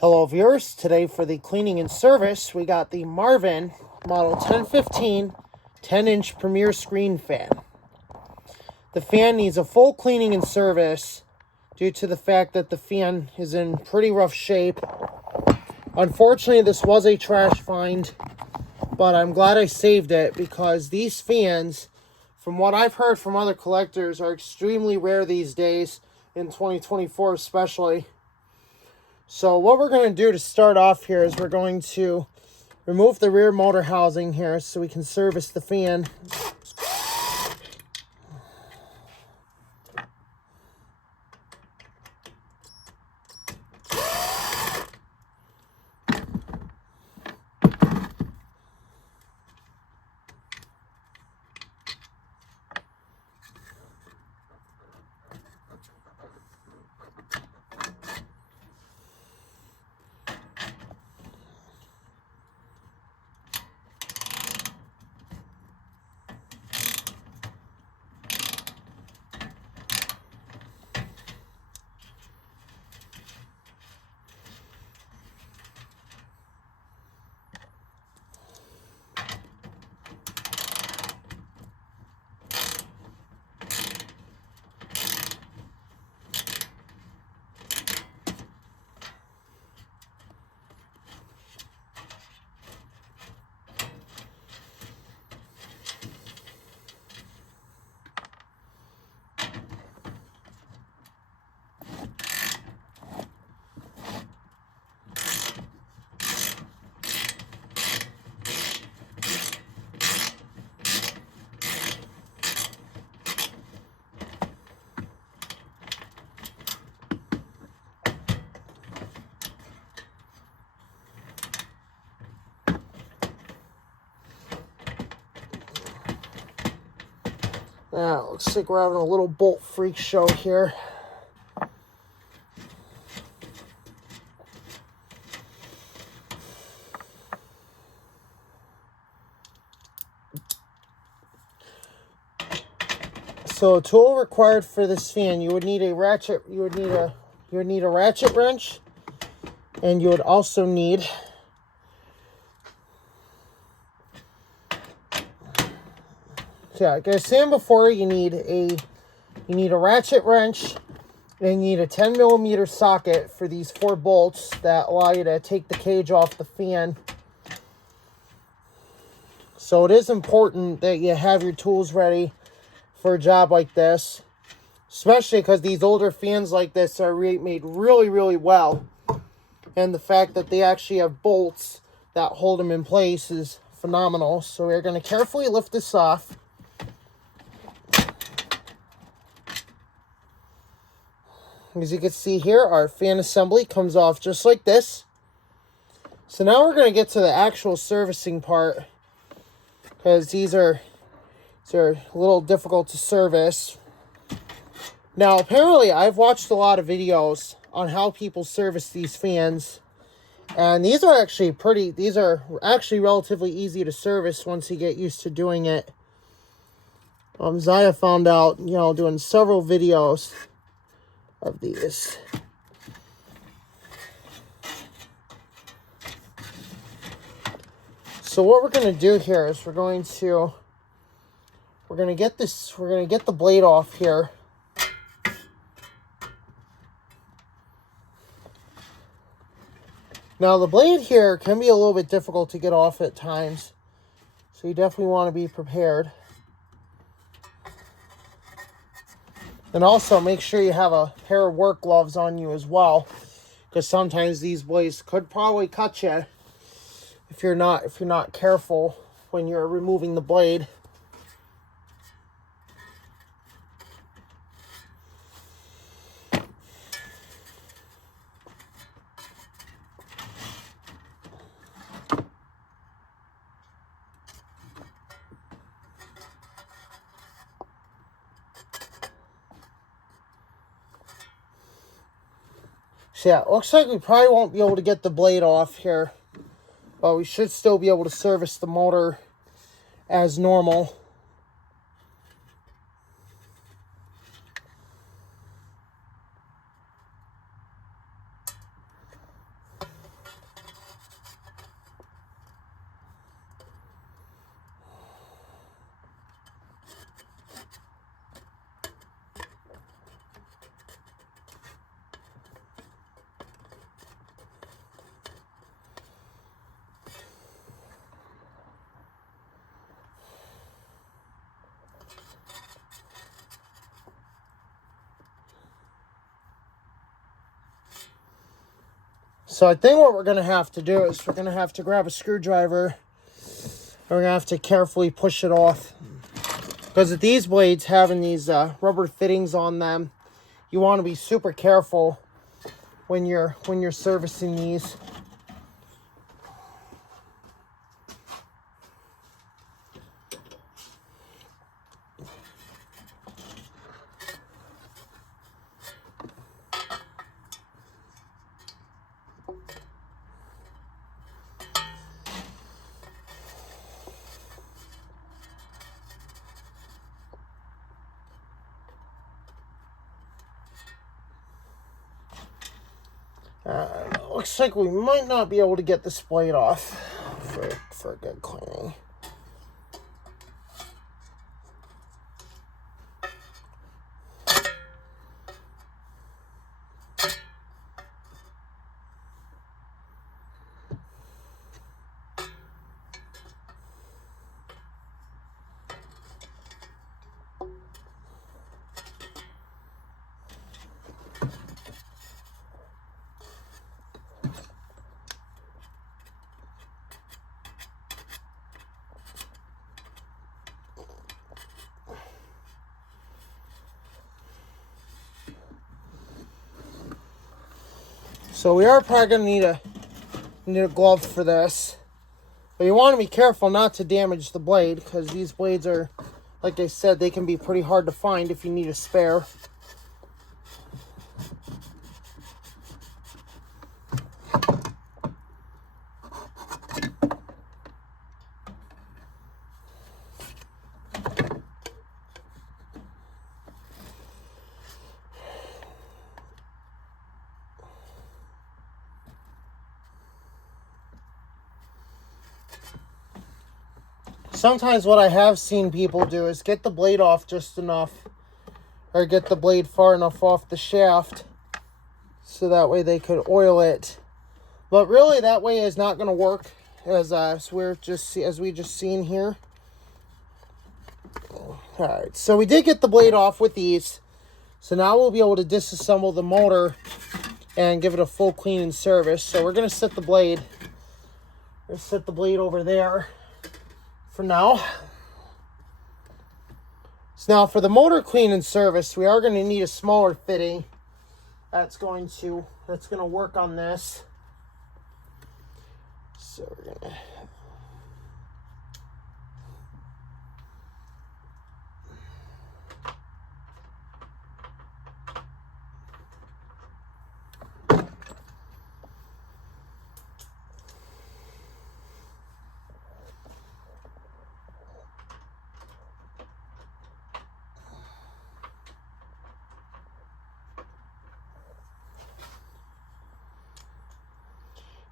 Hello viewers, today for the cleaning and service, we got the Marvin model 1015 10-inch Premier Screen fan. The fan needs a full cleaning and service due to the fact that the fan is in pretty rough shape. Unfortunately, this was a trash find, but I'm glad I saved it because these fans, from what I've heard from other collectors, are extremely rare these days, in 2024 especially. So what we're going to do to start off here is we're going to remove the rear motor housing here so we can service the fan. Now, looks like we're having a little bolt freak show here. So, a tool required for this fan, you would need a ratchet. You would need a ratchet wrench, and you would also need like I was saying before, you need a ratchet wrench, and you need a 10mm socket for these 4 bolts that allow you to take the cage off the fan. So it is important that you have your tools ready for a job like this, especially because these older fans like this are made really, really well. And the fact that they actually have bolts that hold them in place is phenomenal. So we're going to carefully lift this off. As you can see here, our fan assembly comes off just like this. So now we're going to get to the actual servicing part, because these are a little difficult to service. Now, apparently, I've watched a lot of videos on how people service these fans, and these are actually relatively easy to service once you get used to doing it. Zaya found out, doing several videos of these. So what we're going to do here is we're going to get the blade off here. Now the blade here can be a little bit difficult to get off at times, so you definitely want to be prepared. And also make sure you have a pair of work gloves on you as well, because sometimes these blades could probably cut you if you're not careful when you're removing the blade. So yeah, it looks like we probably won't be able to get the blade off here, but we should still be able to service the motor as normal. So I think what we're going to have to do is we're going to have to grab a screwdriver. And we're going to have to carefully push it off. Because with these blades having these rubber fittings on them, you want to be super careful when you're servicing these. Looks like we might not be able to get this blade off for a good cleaning. So we are probably going to need a glove for this. But you want to be careful not to damage the blade, because these blades are, like I said, they can be pretty hard to find if you need a spare. Sometimes what I have seen people do is get the blade off just enough, or get the blade far enough off the shaft so that way they could oil it. But really that way is not going to work, as we just seen here. Alright, so we did get the blade off with these. So now we'll be able to disassemble the motor and give it a full clean and service. So we're going to set the blade. Let's set the blade over there for now. So now for the motor clean and service, we are going to need a smaller fitting that's going to work on this. So we're going to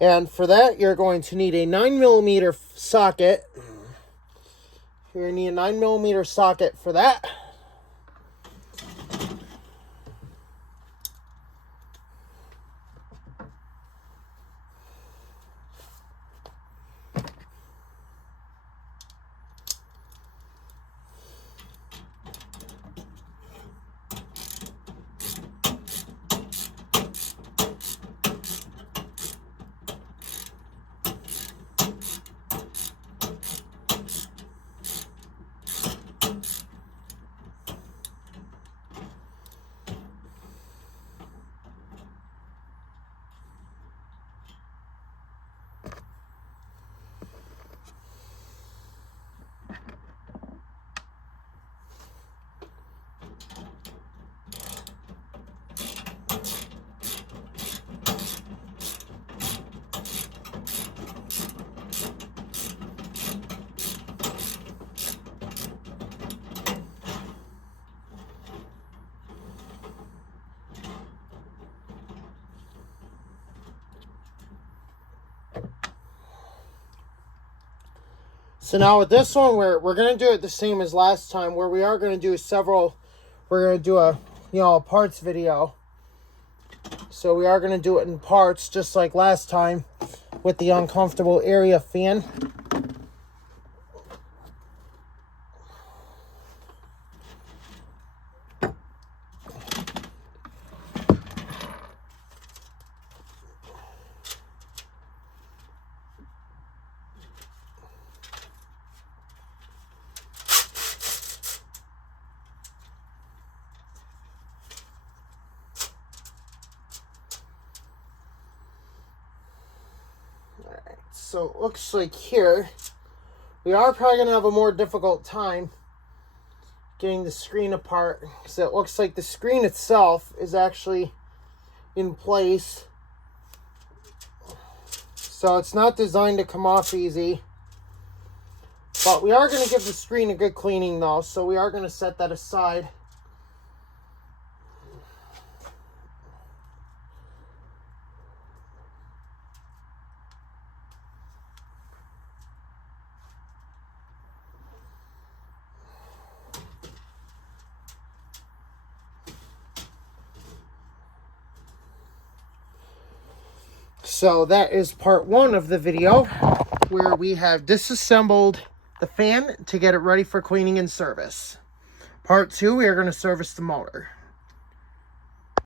And for that, you're going to need a 9mm socket. You're going to need a 9mm socket for that. So now with this one, we're going to do it the same as last time, where we are going to do we're going to do a parts video. So we are going to do it in parts, just like last time with the uncomfortable area fan. So it looks like here, we are probably going to have a more difficult time getting the screen apart, because it looks like the screen itself is actually in place. So it's not designed to come off easy. But we are going to give the screen a good cleaning though, so we are going to set that aside. So that is part 1 of the video, where we have disassembled the fan to get it ready for cleaning and service. Part 2, we are going to service the motor.